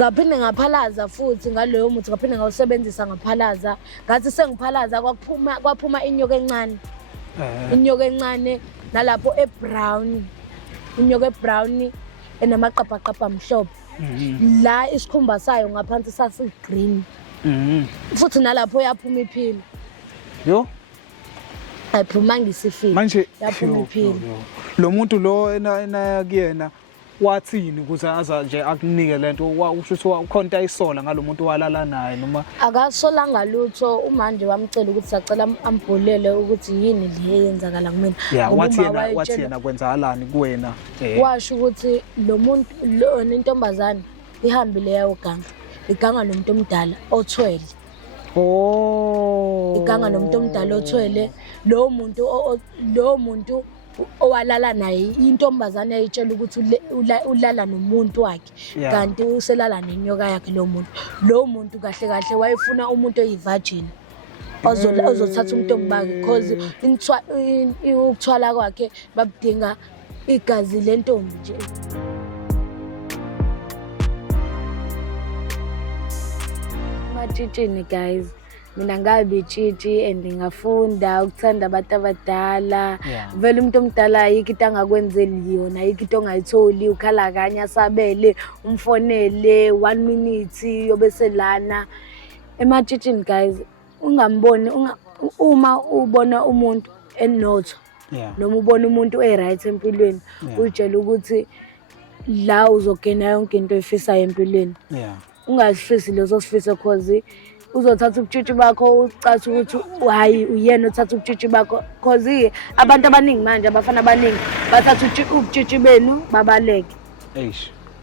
ngaphinde ngaphalaza futhi ngaloyo muthi ngaphinde ngawusebenzisa ngaphalaza ngathi sengiphalaza kwaphuma inyoka encane inyoka encane nalapho ebrown inyoka ebrown enamaqapha amhlophe la isikhumba sayo ngaphansi sasi green futhi nalapho yaphuma iphilo yo ayiphuma ngisifile manje yaphuma iphilo lo muntu lo ena kuyena wathini ukuthi aza nje akunike lento usho ukuthi ukhonta isola ngalomuntu walala naye noma akasolanga lutho umanje wamcela ukuthi sacela ambholele ukuthi yini le yenzakala kumina wathi yena kwenzakalani kuwena washo ukuthi lo muntu intombazane ihambile yayoganga iganga nomuntu omdala othwele iganga nomuntu omdala othwele lo muntu owalala naye intombazane ayitshela ukuthi ulala nomuntu wakhe kanti uselala nenyoka yakhe lo muntu kahle kahle wayefuna umuntu oyivirgin ozothatha umntombi bakhe because ukuthwala kwakhe babudinga igazi lentombi nje matshitshini guys mina ngabe tshitshi and ngafunda ukuthanda abantu abadala vele umuntu omdala ayikho into angakwenzeli yona ayikho into ongayitholi ukhala kanye asabele umfonele 1 minute yobe selana ematshitshini guys ungamboni uma ubona umuntu enotho noma ubona umuntu right empilweni utshela ukuthi la uzogena yonke into efisayo empilweni ungazifisi lezo sifiso cause uzothatha ubutshitshi bakho ucathi ukuthi hayi uyena uthatha ubutshitshi bakho cause abantu abaningi manje abafana abaningi bathatha ubutshitshi benu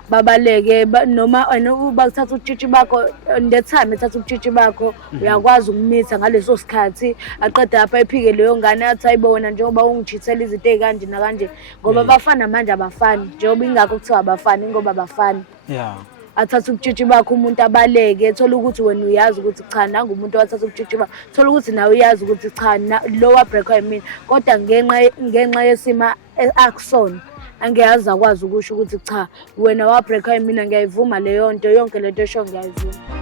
babaleke noma bakuthatha ubutshitshi bakho the time ethatha ubutshitshi bakho uyakwazi ukumitha ngaleso sikhathi aqeda lapha ephike leyo ngane athi ayibona njengoba ungijithela izinto ezikanje nakanje ngoba abafana manje abafani njengoba ingakho kuthiwa abafani ngoba abafani athatha ubutshitshi bakho umuntu abaleke thola ukuthi wena uyazi ukuthi cha nanga umuntu wathatha ubutshitshi bakho thola ukuthi nawe uyazi ukuthi cha lower break yimina kodwa ngenxa yesima akusona angiyazi akwazi ukusho ukuthi cha wena wa break yimina ngiyayivuma leyo nto yonke lento esho ngiyayivuma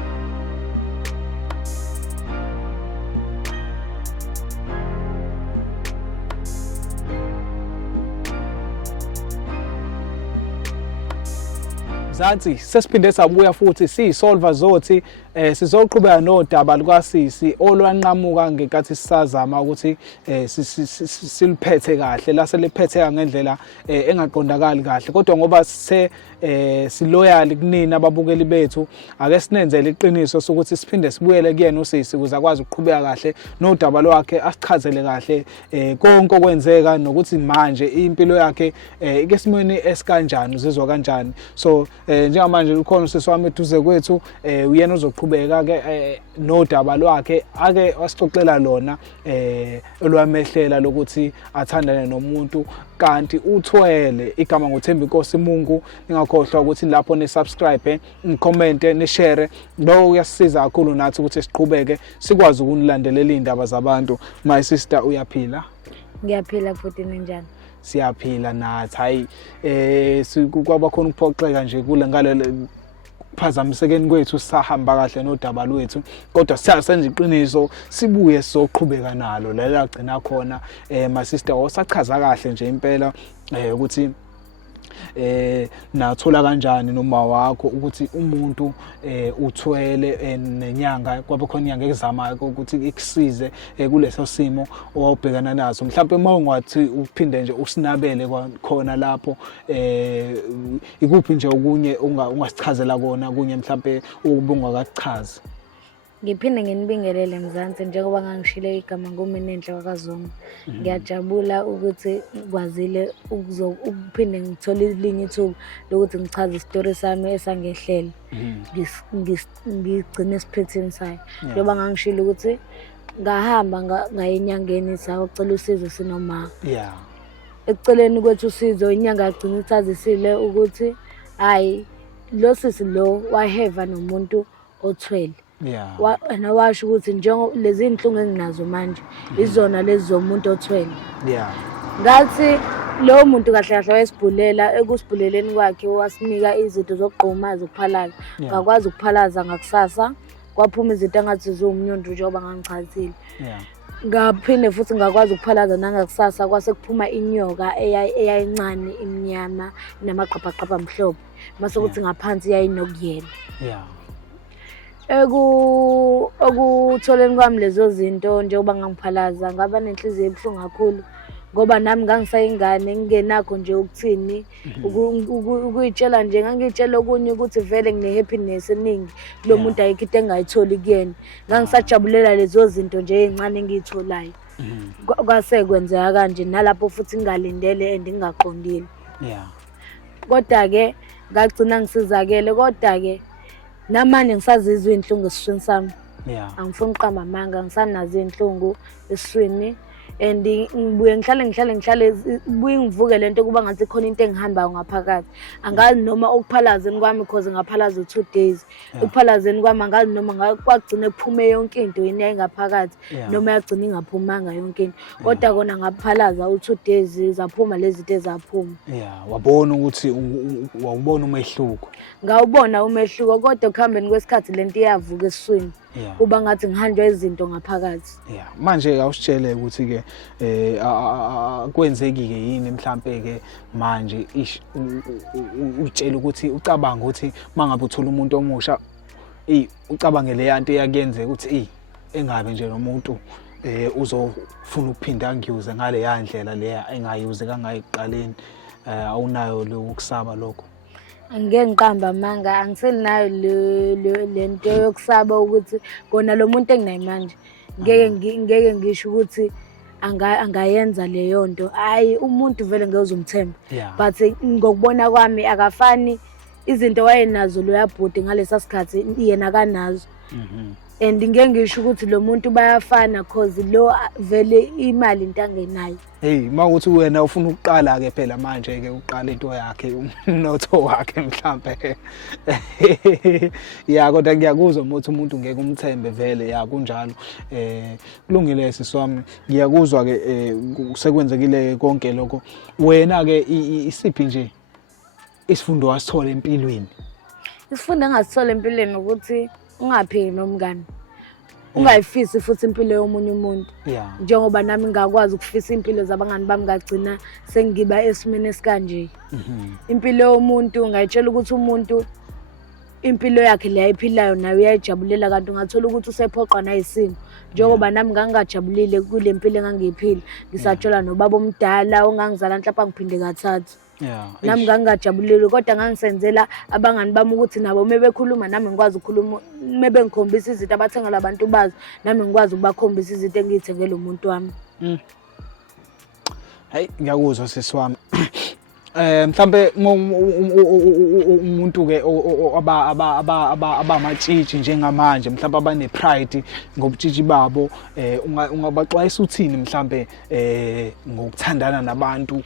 Zansi sesiphinde sabuya futhi siyisolver zothi sizoqhubeka nodaba lukaSisi olwanqamuka ngenkathi sisazama ukuthi siliphethe kahle la seliphethe ngendlela engaqondakali kahle kodwa ngoba siloyal kunina ababukeli bethu ake sinenzele iqiniso sokuthi siphinde sibuyele kuyena uSisi ukuze akwazi ukuqhubeka kahle nodaba lwakhe asichazele kahle konke okwenzeka nokuthi manje impilo yakhe ikesimweni esikanjani uzizwa kanjani so njengamanje ukhona uSisi wami eduze kwethu uyena uzoqhubeka ke nodaba lwakhe ake wasixoxela lona olwamehlela lokuthi athandane nomuntu kanti uthwele igama ngoThembi Nkosi Mungu ingakhohlwa ukuthi lapho ne subscribe nicomment ne share lo uyasisiza kakhulu nathi ukuthi siqhubeke sikwazi ukunilandelela indaba zabantu my sister uyaphila ngiyaphila futhi ninjani siyaphila nathi hayi kwaba khona ukuphoxeka nje kule ngale phazamisekeni kwethu sahamba kahle nodaba lwethu kodwa siyasenza iqiniso sibuye soqhubeka nalo la lagcina khona my sister wasachaza kahle nje impela ukuthi nathola kanjani noma wakho ukuthi umuntu uthwele nenyanga kwabe khona inyanga ekuzamayo ukuthi ikusize kuleso simo owabhekana nazo mhlawumbe mawungathi uphinde nje usinabele khona lapho ikuphi nje okunye ungasichazela kona kunye mhlawumbe ubungakachazi ngiphinde nginibingelele Mzansi njengoba ngangishile igama ngomini enhle wakazonga ngiyajabula ukuthi kwazile ukuphinde ngithole ilinye ithuba lokuthi ngichaze istory sami esangehlela ngigcine esiphetheni sayo njengoba ngangishilo ukuthi ngahamba ngayenyangeni sawucela usizo sinoma ekuceleni kwethu usizo inyanga yagcina ithazisile ukuthi hayi lo sisi lo waheva nomuntu othwele washo ukuthi njengo lezi inhlungu enginazo manje izona lezi zomuntu othwele ngathi Lowo muntu kahle kahle wayesibhulela ekusibhuleleni kwakhe wasinika izinto zokugquma zokuphalaza. Ngakwazi ukuphalaza ngakusasa kwaphuma izinto engathi ziwumnyundu njengoba ngangichazile. Ngaphinde futhi ngakwazi ukuphalaza nangakusasa kwase kuphuma inyoka eyayincane imnyama namaqhapaqhapha amhlophe mase kuthi ngaphansi yayinokuyela. Ekutholeni kwami lezo zinto njengoba ngangiphalaza ngaba nenhliziyo ebuhlungu kakhulu ngoba nami ngangisayingane ngingenakho nje ukuthini ukuyitshela nje ngangitshela okunye ukuthi vele ngine-happiness eningi lo muntu ayikho into engayitholi kuyena. Ngangisajabulela lezo zinto nje ezincane engiyitholayo. Kwase kwenzeka kanje nalapho futhi ngingalindele and ngingaqondile. Kodwa-ke ngagcina ngisizakele kodwa-ke namanje ngisazizwa iy'nhlungu esiswini sami. Angifuni uqamba amanga ngisanazo iy'nhlungu esiswini and ngibuye ngihlale buye ngivuke lento kuba ngathi khona into engihambayo ngaphakathi. Angazi noma ukuphalazeni kwami because ngaphalaza 2 days. Ukuphalazeni kwami angazi noma kwagcina kuphume yonke into yini yayingaphakathi noma yagcina ingaphumanga yonke into. Kodwa kona ngaphalaza 2 days zaphuma lezi zinto ezaphuma. Wabona ukuthi wawubona umehluko. Ngawubona umehluko kodwa kuhambeni kwesikhathi lento iyavuka esiswini. Kuba ngathi ngihanjwa izinto ngaphakathi. Manje awusitshele ukuthi ke kwenzeki ke yini mhlambe ke manje utshela ukuthi ucabanga ukuthi mangabe uthola umuntu omusha ucabangele yanto eyakuyenzeka ukuthi engabe nje nomuntu uzofuna ukuphinda angiyuze ngale yandlela leya engayuze kangayiqaleni. Awunayo lo ukusaba lokho? Angeke ngiqamba amanga angiselinayo lento yokusaba ukuthi kona lo muntu enginayo manje ngeke ngisho ukuthi angayenza leyo nto. Hayi umuntu vele ngeke uzumthemba but ngokubona kwami akafani izinto wayenazo lo yabhuti ngalesa sikhathi yena kanazo. And ngeke ngisho ukuthi lo muntu bayafana cause lo vele imali into angenayo. Mawukuthi wena ufuna ukuqala ke phela manje ke uqala into yakhe umnotho wakhe mhlambe. Kodwa ngiyakuzwa ukuthi umuntu ngeke umthembe vele kunjalo. Kulungile siswami ngiyakuzwa ke sekwenzekile konke lokho. Wena ke isiphi nje isifundo wasithola empilweni? Isifundo engasithola empilweni ukuthi ungaphili nomngane. Ungayifisi futhi impilo yomunye umuntu. Njengoba nami ngakwazi ukufisa impilo zabangani bami ngagcina sengiba esimene esikanje. Impilo yomuntu ungayitshela ukuthi umuntu impilo yakhe le ayiphilayo nayo uyayijabulela kanti ungathola ukuthi usephoqwa nayisimo. Njengoba nami ngangajabulile kule mpilo engangiyiphila ngisatshola nobaba omdala ongangizala mhlawumbe ngiphinde kathathu. Nami ngangajabulile kodwa ngangisenzela abangani bami ukuthi nabo mebekhuluma nami ngikwazi ukukhuluma mebengikhombisa izinto abathengela abantu bazo nami ngikwazi ukubakhombisa izinto engiyithengele umuntu wami. Ngiyakuzwa sisiwami. Mhlambe umuntu ke abamatshitshi njengamanje mhlawumbe abane pride ngobutshitshi babo ungabaxwayisa uthini mhlambe ngokuthandana nabantu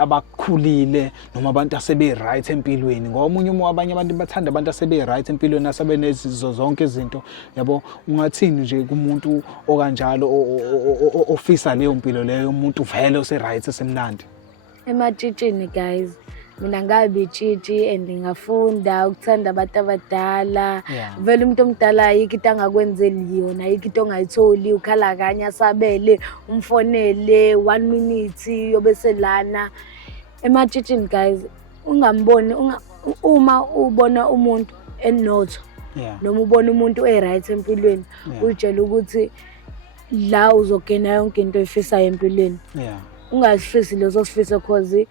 abakhulile noma abantu asebe right empilweni ngoba abanye abantu bathanda abantu asebe right empilweni asebenezizo zonke izinto yabo. Ungathini nje kumuntu okanjalo ofisa leyo mpilo leyo umuntu vele ose right esemnandi? Ematshitshini guys mina ngabe itshitshi and ngafunda ukuthanda abantu abadala. Vele umuntu omdala ayikho into angakwenzeli yona, ayikho into ongayitholi, ukhala kanye asabele umfonele 1 minute yobeselana. Ematshitshini guys ungamboni uma ubona umuntu enotho noma ubona umuntu right empilweni utshela ukuthi la uzogena yonke into oyifisayo empilweni. Ungazifisi lezo sifiso cause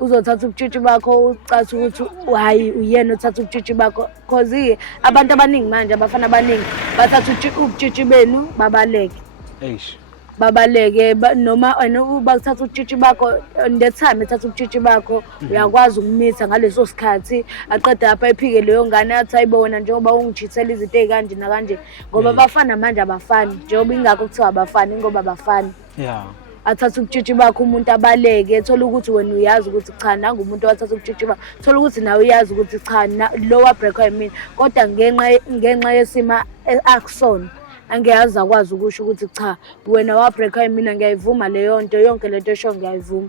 uzothatha ubutshitshi bakho ucathi ukuthi hayi uyena uthatha ubutshitshi bakho cause abantu abaningi manje abafana abaningi bathatha ubutshitshi benu babaleke noma bakuthatha ubutshitshi bakho the time ethatha ubutshitshi bakho uyakwazi ukumitha ngaleso sikhathi aqeda lapha ephike leyo ngane athi ayibona njengoba ungijithela izinto ezikanje nakanje ngoba abafana manje abafani njengoba ingakho kuthiwa abafani ngoba abafani. Athatha ubutshitshi bakho umuntu abaleke thola ukuthi wena uyazi ukuthi cha nanga umuntu wathatha ubutshitshi bakho thola ukuthi nawe uyazi ukuthi cha lower break yimina kodwa ngenxa yesima akusona angiyazi akwazi ukusho ukuthi cha wena wa break yimina ngiyayivuma leyo nto yonke lento esho ngiyayivuma.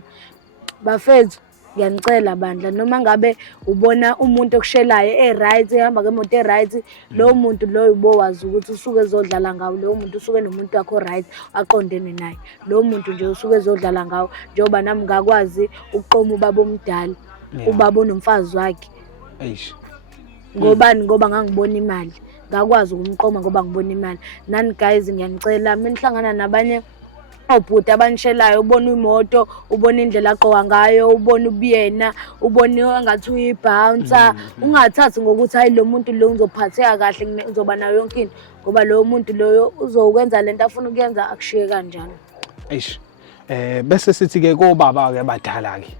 bafethu ngiyanicela bandla noma ngabe ubona umuntu okushelayo right ehamba ngemoto right lo muntu lo ubowazi ukuthi usuke ezodlala ngawo lo muntu usuke nomuntu wakho right aqondene naye lo muntu nje usuke ezodlala ngawo njengoba nami ngakwazi ukuqoma ubaba omdala ubaba onomfazi wakhe eish ngobani ngoba ngangibona imali ngakwazi ukumqoma ngoba ngibona imali nani guys ngiyanicela mina nihlangana nabanye obhuti abanishelayo ubona imoto ubona indlela aqoka ngayo ubona ubuyena ubona ngathi uyibouncer ungathathi ngokuthi hayi lo muntu lo uzophatheka kahle ngizoba nayo yonke into ngoba lo muntu loyo uzokwenza lento afuna ukuyenza akushiye kanjalo eish bese sithi ke kobaba ke badala ke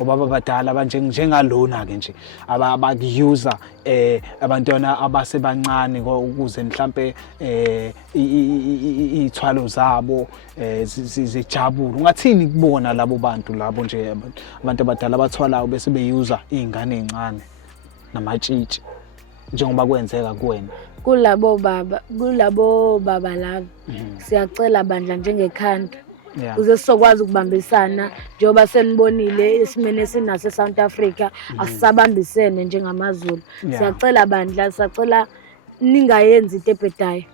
obaba badala abanjengalona ke nje abakuuser abantwana abasebancane ukuze mhlambe ithwalo zabo zijabule ungathini kubona labo bantu labo nje abantu abadala abathwalayo bese beyuza izingane ezincane namatshitshi njengoba kwenzeka kuwena kulabo baba labo siyacela bandla njengekhanda uze sizokwazi ukubambisana njengoba senibonile isimene sinaso eSouth Africa asisabambisene njengamaZulu siyacela bandla siyacela ningayenzi into ebhedayo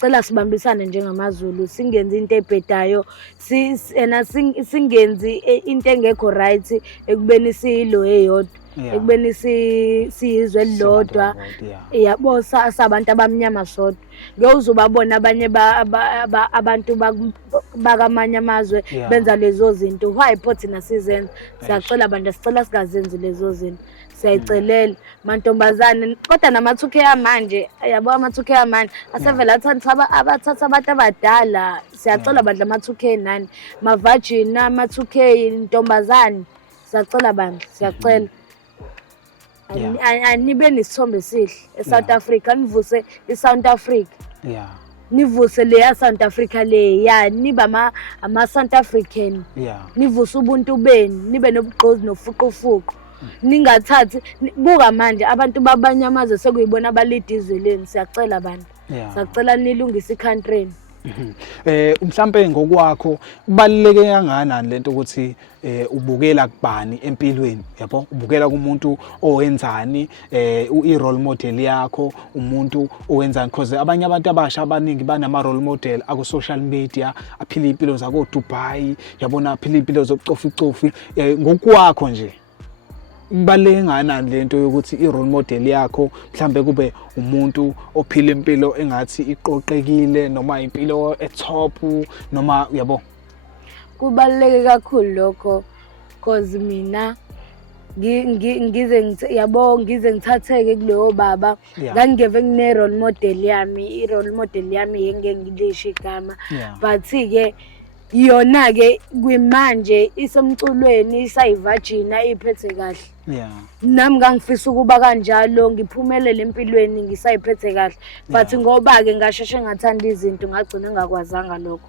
cela sibambisane njengamaZulu singenzi into ebhedayo singenzi into engekho right ekubeni siyilo eyodwa ekubeni siyizwe elilodwa yabo sabantu abamnyama sodwa ngiyozubabona abanye abantu bakamanye amazwe benza lezo zinto why phothi nasizenza siyacela bandla sicela singazenzi lezo zinto siyayicelela mantombazane kodwa namathuke yamanje yabo amathuke yamanje asevela abathatha abantu abadala siyacela bandla amathuke nani mavagina amathuke intombazane siyacela bandla siyacela anibe nesithombe esihle eSouth Africa nivuse iSouth Africa nivuse le yaSouth Africa le niba ama South African nivuse ubuntu beni nibe nobugqozi nofuqufuqu ningathathi buka manje abantu babanyamaze sekuyibona abalidi izwe leni siyacela abantu siyacela nilungise icountry mhlambe ngokwakho kubaluleke kangakanani lento ukuthi ubukela kubani empilweni yabo ubukela kumuntu owenzani i-role model yakho umuntu owenzani because abanye abantu abasha abaningi banama role model aku social media aphila impilo zako Dubai yabona aphila impilo zokucofi ngokwakho nje kubaluleke kangakanani lento yokuthi i-role model yakho mhlambe kube umuntu ophila impilo engathi iqoqekile noma impilo etop noma yabo kubaluleke kakhulu lokho cause mina ngize ngithatheke kuleyo baba ngangeve ngine role model yami i-role model yami yengengilisha igama but ke yona ke kwimanje isemculweni isayivagina iphethe kahle nami ngangifisa ukuba kanjalo ngiphumelele empilweni ngisayiphethe kahle but ngoba ke ngasheshe ngathanda izinto ngagcina ngakwazanga lokho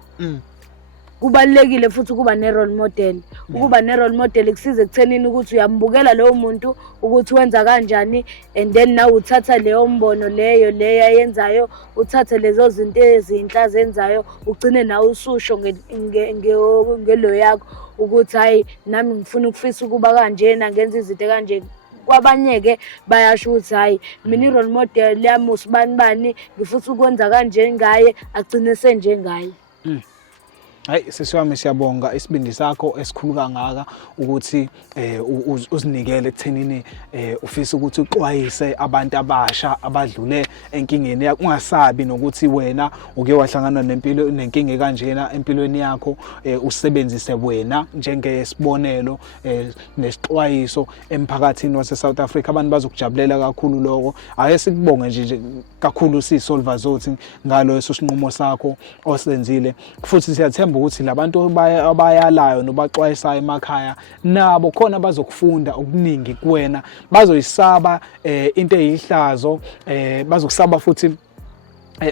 kubalekile futhi kuba ne role model ukuba ne role model kusize ekuthenini ukuthi uyambukela lowo muntu ukuthi wenza kanjani and then nawe uthatha leyo mbono leyo ayenzayo uthathe lezo zinto ezinhla zenzayo ugcine nawe ususho ngelo yakho ukuthi hayi nami ngifuna ukufisa ukuba kanjena ngenza izinto kanje kwabanye-ke bayasho ukuthi hayi mina i-role model yami usibani ngifisa ukwenza kanje ngaye agcine senjengaye hayi sisiwami siyabonga isibindi sakho esikhulu kangaka ukuthi uzinikele ekuthenini ufisa ukuthi uxwayise abantu abasha abadlule enkingeni yakho ungasabi nokuthi wena uke wahlangana nempilo nenkinga kanjena empilweni yakho usebenzise wena njengesibonelo nesixwayiso emphakathini wase South Africa abantu bazokujabulela kakhulu lokho ake sikubonge nje kakhulu sisolva zothi ngalo esosinqumo sakho osenzile futhi siyathemba ukuthi labantu abayalayo nobaxwayisayo emakhaya nabo khona bazokufunda okuningi kuwena bazoyisaba into eyihlazo bazokusaba futhi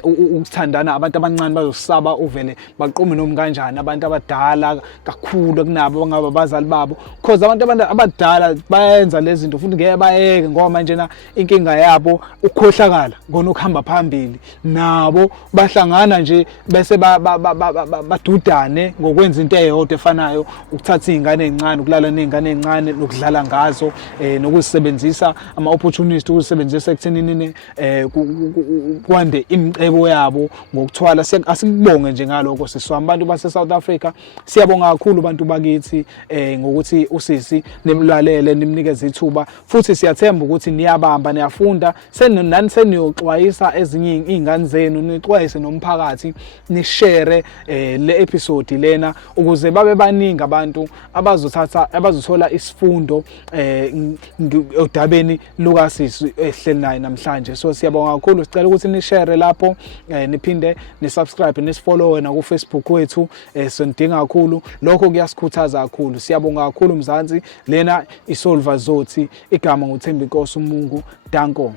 ukuthandana abantu abancane bazosaba uvele baqume noma kanjani abantu abadala kakhulu kunabo ngaba abazali babo because abantu abadala bayenza lezi zinto futhi ngeke bayeke ngoba manje na inkinga yabo ukukhohlakala ngona ukuhamba phambili nabo bahlangana nje bese badudane ngokwenza into eyodwa efanayo ukuthatha izingane ezincane ukulala nezingane ezincane nokudlala ngazo nokuzisebenzisa ama opportunities ukuzisebenzisa ekuthenini kwande imicebo yabo ngokuthwala asikubonge nje ngaloko siswami abantu base South Africa siyabonga kakhulu abantu bakithi ngokuthi usisi nimlalele nimnikeze ithuba futhi siyathemba ukuthi niyabamba niyafunda nani seniyoxwayisa ezinye izingane zenu nixwayise nomphakathi nishare le episode lena ukuze babe baningi abantu abazothola isifundo odabeni lukasisi ehleli naye namhlanje. So siyabonga kakhulu sicela ukuthi nishare lapho niphinde nisubscribe nisifollow na ku Facebook wethu sondinga kakhulu lokho kuyasikhuthaza kakhulu. Siyabonga kakhulu Mzansi lena iSolva Zothi igama nguThembinkosi uMungu Danko.